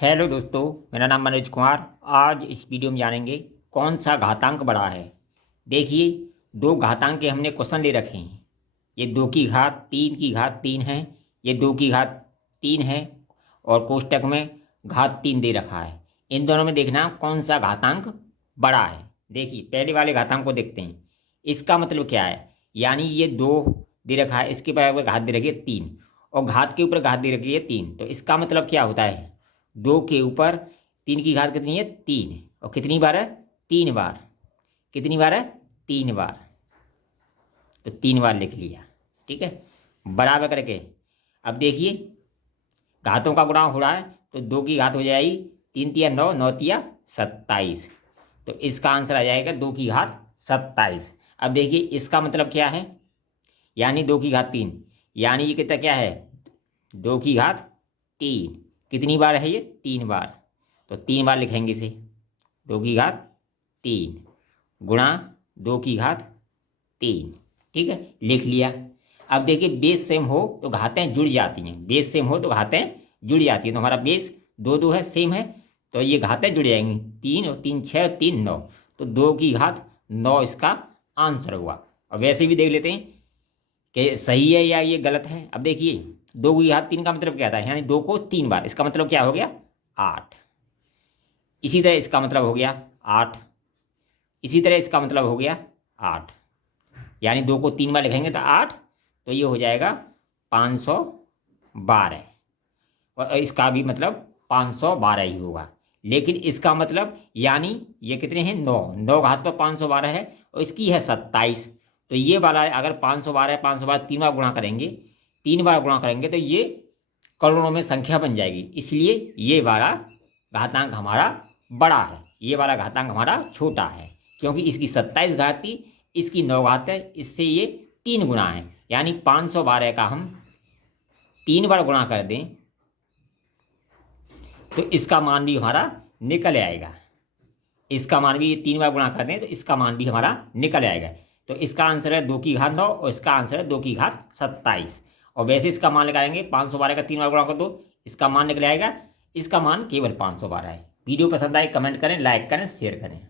Hello दोस्तों, मेरा नाम मनोज कुमार। आज इस वीडियो में जानेंगे कौन सा घातांक बड़ा है। देखिए, दो घातांक के हमने क्वेश्चन ले रखे हैं। ये 2 की घात 3 है, ये 2 की घात 3 है और कोष्टक में घात 3 दे रखा है। इन दोनों में देखना कौन सा घातांक बड़ा है। देखिए, पहले वाले घातांक को देखते हैं। इसका मतलब क्या है, यानी ये 2 दे रखा है, इसके बराबर घात दे रखी है 3 और घात के ऊपर घात दे रखी है 3। तो इसका मतलब क्या होता है, 2 के ऊपर 3 की घात कितनी है, 3। और कितनी बार है, 3 बार। कितनी बार है, 3 बार। तो 3 बार लिख लिया, ठीक है, बराबर करके। अब देखिए, घातों का गुणा हो रहा है तो 2 की घात हो जाएगी 3 तिया 9, 9 तिया 27। तो इसका आंसर आ जाएगा 2 की घात 27। अब देखिए, इसका मतलब क्या है, यानी 2 की घात 3, यानी ये कितना क्या है, 2 की घात 3। कितनी बार है ये, 3 बार। तो 3 बार लिखेंगे इसे, 2 की घात 3 गुणा 2 की घात 3। ठीक है, लिख लिया। अब देखिए, बेस सेम हो तो घातें जुड़ जाती हैं, बेस सेम हो तो घातें जुड़ जाती हैं। तो हमारा बेस 2 2 है, सेम है, तो ये घातें जुड़ जाएंगी। 3 और 3 6 और 3 9। तो 2 की घात 9 इसका आंसर हुआ। और वैसे भी देख लेते हैं कि सही है या ये गलत है। अब देखिए, 2 की घात 3 का मतलब क्या था, यानी 2 को 3 बार, इसका मतलब क्या हो गया, 8। इसी तरह इसका मतलब हो गया 8। इसी तरह इसका मतलब हो गया 8, यानी 2 को 3 बार लिखेंगे तो 8। तो ये हो जाएगा 512। और इसका भी मतलब 512 ही होगा। लेकिन इसका मतलब, यानी ये कितने हैं, 9। 9 घात पर 512 है और इसकी है 27। तो ये वाला अगर 512 है, 512 3 बार गुणा करेंगे, 3 बार गुणा करेंगे तो ये करोड़ों में संख्या बन जाएगी। इसलिए ये वाला घातांक हमारा बड़ा है, ये वाला घातांक हमारा छोटा है। क्योंकि इसकी 27 घात थी, इसकी 9 घात है, इससे ये 3 गुना है। यानी 512 का हम 3 बार गुणा कर दें तो इसका मान भी हमारा निकल आएगा। इसका मान भी, ये 3 बार गुणा कर दें तो इसका मान भी हमारा निकल आएगा। तो इसका आंसर है 2 की घात 9 और इसका आंसर है 2 की घात 27। और वैसे इसका मान लगाएंगे, 512 का 3 बार गुणा कर दो, इसका मान निकल आएगा। इसका मान केवल 512 है। वीडियो पसंद आए कमेंट करें, लाइक करें, शेयर करें।